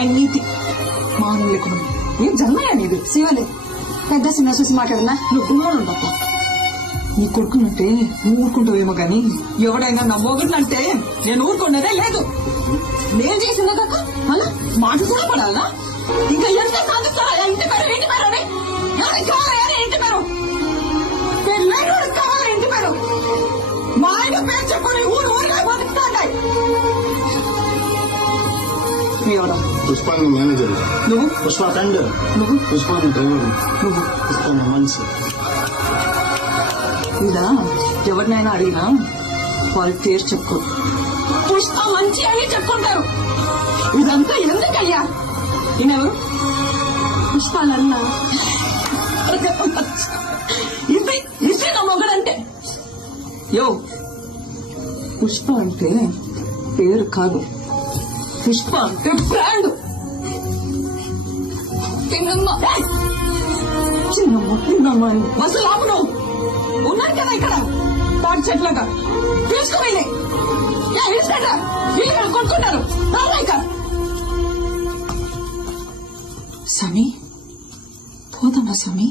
ఆయన నీతి మానం లేకుండా ఏం జన్మయా నీది శివలే పెద్ద చిన్న చూసి మాట్లాడున్నా నువ్వు గుమ్మడు ఉండప్ప నీ కొడుకునంటే నువ్వు ఊరుకుంటావేమో గాని ఎవడైనా నా మొగుడినంటే నేను ఊరుకున్నదే లేదు. నేను చేసిందే కాక మళ్ళా మాట కూడా పడాలా? ఇంకా ఎంత సాధిస్తారా? ఇంటి పేరు ఇంటి పేరు అని కావాలి ఇంటి పేరు కావాలి ఇంటి పేరు మా ఆయన పేరు చెప్పుకొని ఊరుగా బతుకుతాయి. ఎవడా? పుష్ప మేనేజర్. నువ్వు? పుష్ప ఫ్రెండ్. నువ్వు? పుష్ప డ్రైవర్. నువ్వు? పుష్ప మనిషి. ఇదా ఎవరినైనా అడిగినా వాళ్ళ పేరు చెప్పుకో. పుష్ప మంచి అని చెప్పుకుంటారు. ఇదంతా ఎందుకయ్యా? ఈయనెవరు? పుష్పాలన్నా ఇది నా మొగడంటే. యో పుష్ప అంటే పేరు కాదు, పుష్ప అంటే బ్రాండ్. చిన్నమ్మ అని అసలు ఆపు. నువ్వు ఉన్నారు కదా ఇక్కడ తాటి చెట్లగా తీసుకుపోయి కొట్టుకుంటారు. సమీ పోదమ్మా సమీ.